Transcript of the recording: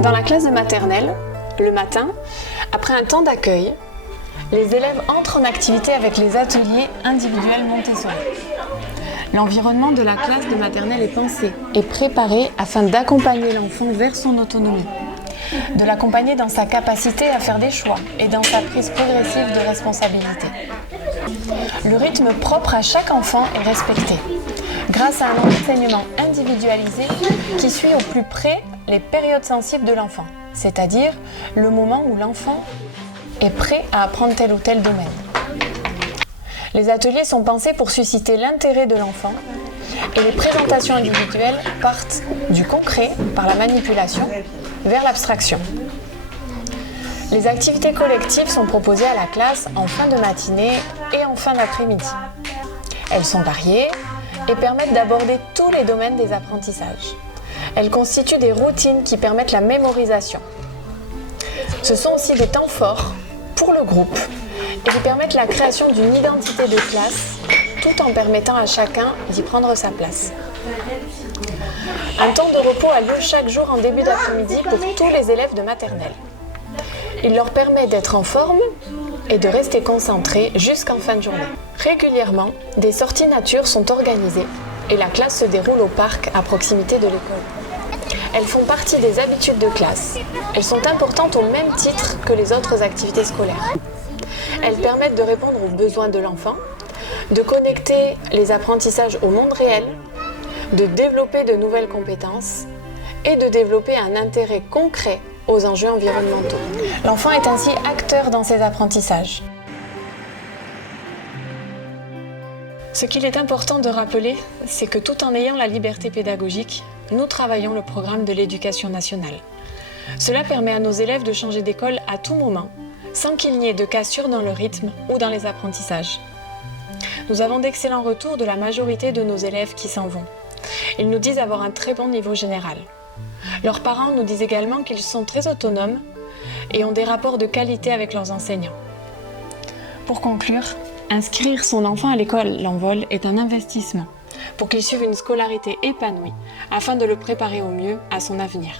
Dans la classe de maternelle, le matin, après un temps d'accueil, les élèves entrent en activité avec les ateliers individuels Montessori. L'environnement de la classe de maternelle est pensé et préparé afin d'accompagner l'enfant vers son autonomie, de l'accompagner dans sa capacité à faire des choix et dans sa prise progressive de responsabilité. Le rythme propre à chaque enfant est respecté, grâce à un enseignement individualisé qui suit au plus près les périodes sensibles de l'enfant, c'est-à-dire le moment où l'enfant est prêt à apprendre tel ou tel domaine. Les ateliers sont pensés pour susciter l'intérêt de l'enfant et les présentations individuelles partent du concret par la manipulation vers l'abstraction. Les activités collectives sont proposées à la classe en fin de matinée et en fin d'après-midi. Elles sont variées et permettent d'aborder tous les domaines des apprentissages. Elles constituent des routines qui permettent la mémorisation. Ce sont aussi des temps forts pour le groupe et qui permettent la création d'une identité de classe tout en permettant à chacun d'y prendre sa place. Un temps de repos a lieu chaque jour en début d'après-midi pour tous les élèves de maternelle. Il leur permet d'être en forme et de rester concentrés jusqu'en fin de journée. Régulièrement, des sorties nature sont organisées et la classe se déroule au parc à proximité de l'école. Elles font partie des habitudes de classe. Elles sont importantes au même titre que les autres activités scolaires. Elles permettent de répondre aux besoins de l'enfant, de connecter les apprentissages au monde réel, de développer de nouvelles compétences et de développer un intérêt concret aux enjeux environnementaux. L'enfant est ainsi acteur dans ses apprentissages. Ce qu'il est important de rappeler, c'est que tout en ayant la liberté pédagogique, nous travaillons le programme de l'éducation nationale. Cela permet à nos élèves de changer d'école à tout moment, sans qu'il n'y ait de cassure dans le rythme ou dans les apprentissages. Nous avons d'excellents retours de la majorité de nos élèves qui s'en vont. Ils nous disent avoir un très bon niveau général. Leurs parents nous disent également qu'ils sont très autonomes et ont des rapports de qualité avec leurs enseignants. Pour conclure, inscrire son enfant à l'école L'Envol est un investissement pour qu'il suive une scolarité épanouie afin de le préparer au mieux à son avenir.